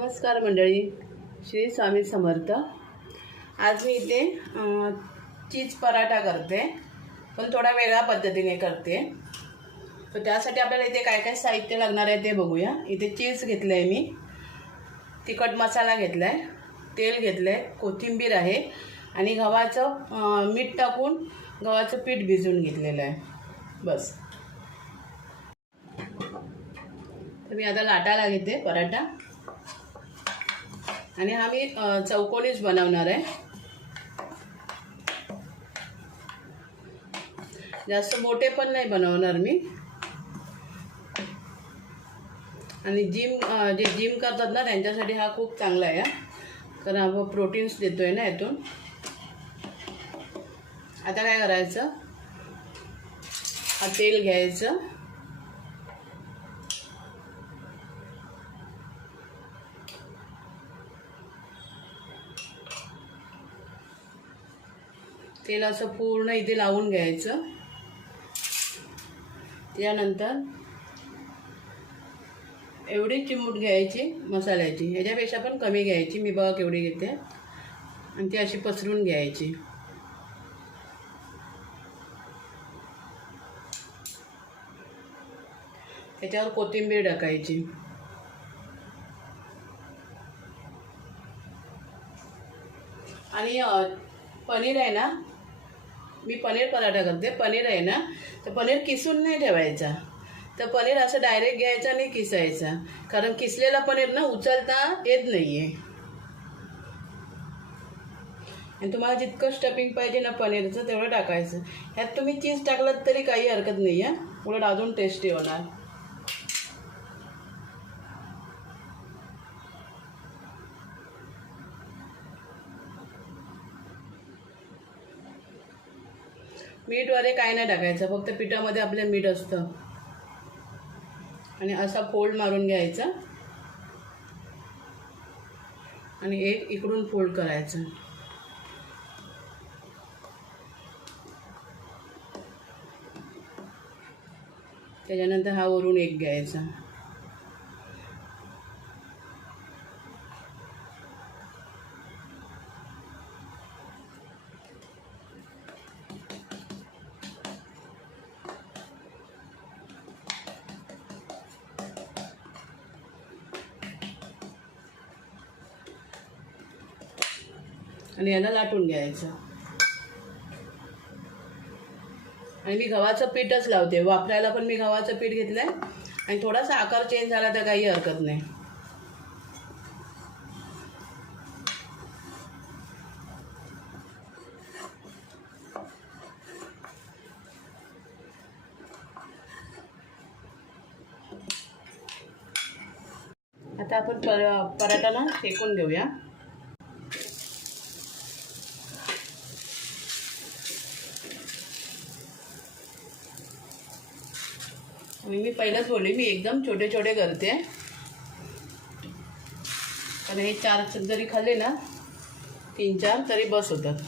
नमस्कार मंडळी श्री स्वामी समर्थ. आज मी इथे चीज पराठा करते पण थोडा वेगळ्या पद्धतीने करते. तर त्यासाठी आपल्याला इथे काय काय साहित्य लागणार आहे ते बघूया. इथे चीज घेतलं आहे मी तिखट मसाला घेतला आहे तेल घेतलं आहे कोथिंबीर आहे आणि गव्हाचं मीठ टाकून गव्हाचं पीठ भिजवून घेतलेलं आहे. बस. तर मी आता लाटायला घेते पराठा. आणि हा मी चौकोनीच बनवणार आहे. जास्त मोठे पण नाही बनवणार मी. आणि जिम जे जिम करतात ना त्यांच्यासाठी हा खूप चांगला आहे कारण आपण प्रोटीन्स देतो आहे ना यातून. आता काय करायचं? हा तेल घ्यायचं. तेल असं पूर्ण इथे लावून घ्यायचं. त्यानंतर एवढी चिमूट घ्यायची मसाल्याची. ह्याच्यापेक्षा पण कमी घ्यायची. मी बघा केवढी घेते. आणि ती अशी पसरून घ्यायची. त्याच्यावर कोथिंबीर टाकायची. आणि पनीर आहे ना मी पनीर पराठा करते. पनीर आहे ना तर पनीर किसून नाही ठेवायचा. तर पनीर असं डायरेक्ट घ्यायचं आणि किसायचा. कारण किसलेला पनीर ना उचलता येत नाही आहे आणि तुम्हाला जितकं स्टफिंग पाहिजे ना पनीरचं तेवढं टाकायचं. ह्यात तुम्ही चीज टाकलात तरी काही हरकत नाही आहे उलट अजून टेस्टी होणार. मीठ वगैरे काय नाही टाकायचं फक्त पिठामध्ये आपलं मीठ असतं. आणि असा फोल्ड मारून घ्यायचा. आणि एक इकडून फोल्ड करायचं. त्याच्यानंतर हा वरून एक घ्यायचा. आणि याला लाटून घ्यायचं. आणि मी गव्हाचं पीठच लावते. वापरायला पण मी गव्हाचं पीठ घेतलं आहे आणि थोडासा आकार चेंज झाला तर काही हरकत नाही. आता आपण पर पराठा ना शेकून घेऊया. आणि मी पहिलंच बोलली मी एकदम छोटे छोटे करते. कारण हे चार जरी खाल्ले ना तीन चार तरी बस होतात.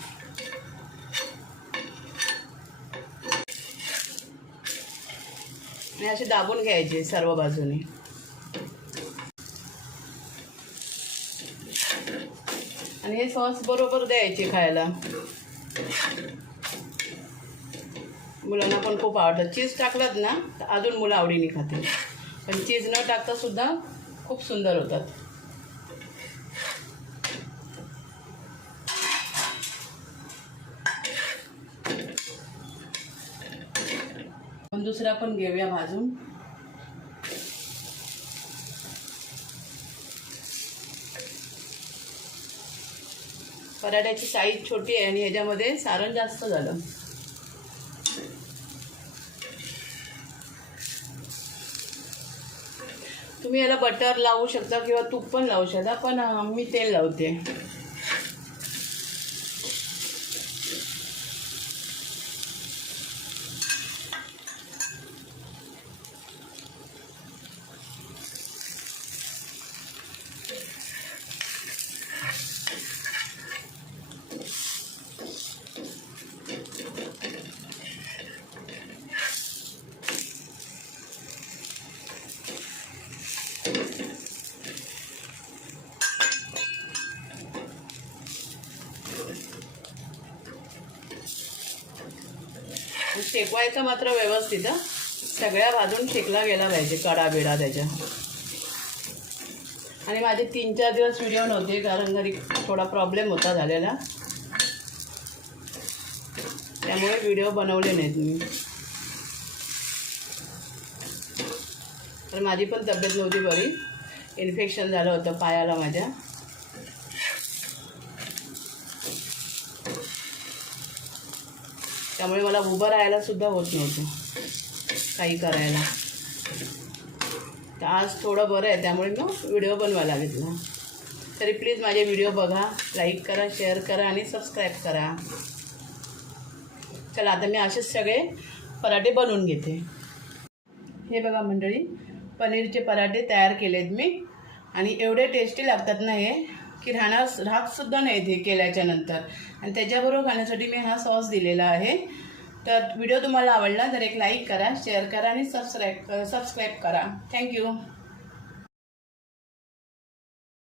आणि असे दाबून घ्यायचे सर्व बाजूने. आणि हे सॉस बरोबर द्यायचे खायला. मुलांना पण खूप आवडतं. चीज टाकलात ना तर अजून मुलं आवडीने खातील. पण चीज न टाकता सुद्धा खूप सुंदर होतात. पण दुसरा पण घेऊया भाजून. पराठ्याची साईज छोटी आहे आणि ह्याच्यामध्ये सारण जास्त झालं. तुम्ही याला बटर लावू शकता किंवा तूप पण लावू शकता पण मी तेल लावते. शेकवायचं मात्र व्यवस्थित सगळ्या भाजून शेकला गेला पाहिजे कडा बिडा त्याच्या. आणि माझे तीन चार दिवस व्हिडिओ नव्हते कारण घरी थोडा प्रॉब्लेम होता झालेला. त्यामुळे व्हिडिओ बनवले नाहीत मी. तर माझी पण तब्येत नव्हती बरी. इन्फेक्शन झालं होतं पायाला माझ्या. त्यामुळे मला उभं राहायला सुद्धा होत नव्हतं. काही करायला. तर आज थोडं बरं आहे त्यामुळे मग व्हिडिओ बनवायला घेतला तरी प्लीज माझे व्हिडिओ बघा लाईक करा शेअर करा आणि सबस्क्राईब करा. चला आता मी असेच सगळे पराठे बनवून घेते. हे बघा मंडळी पनीरचे पराठे तयार केलेत मी. आणि एवढे टेस्टी लागतात ना हे? की राहणार राहतसुद्धा नाही ते केल्याच्यानंतर. आणि त्याच्याबरोबर खाण्यासाठी मी हा सॉस दिलेला आहे. तर व्हिडिओ तुम्हाला आवडला तर एक लाईक करा शेअर करा आणि सबस्क्राईब सबस्क्राईब करा. थँक्यू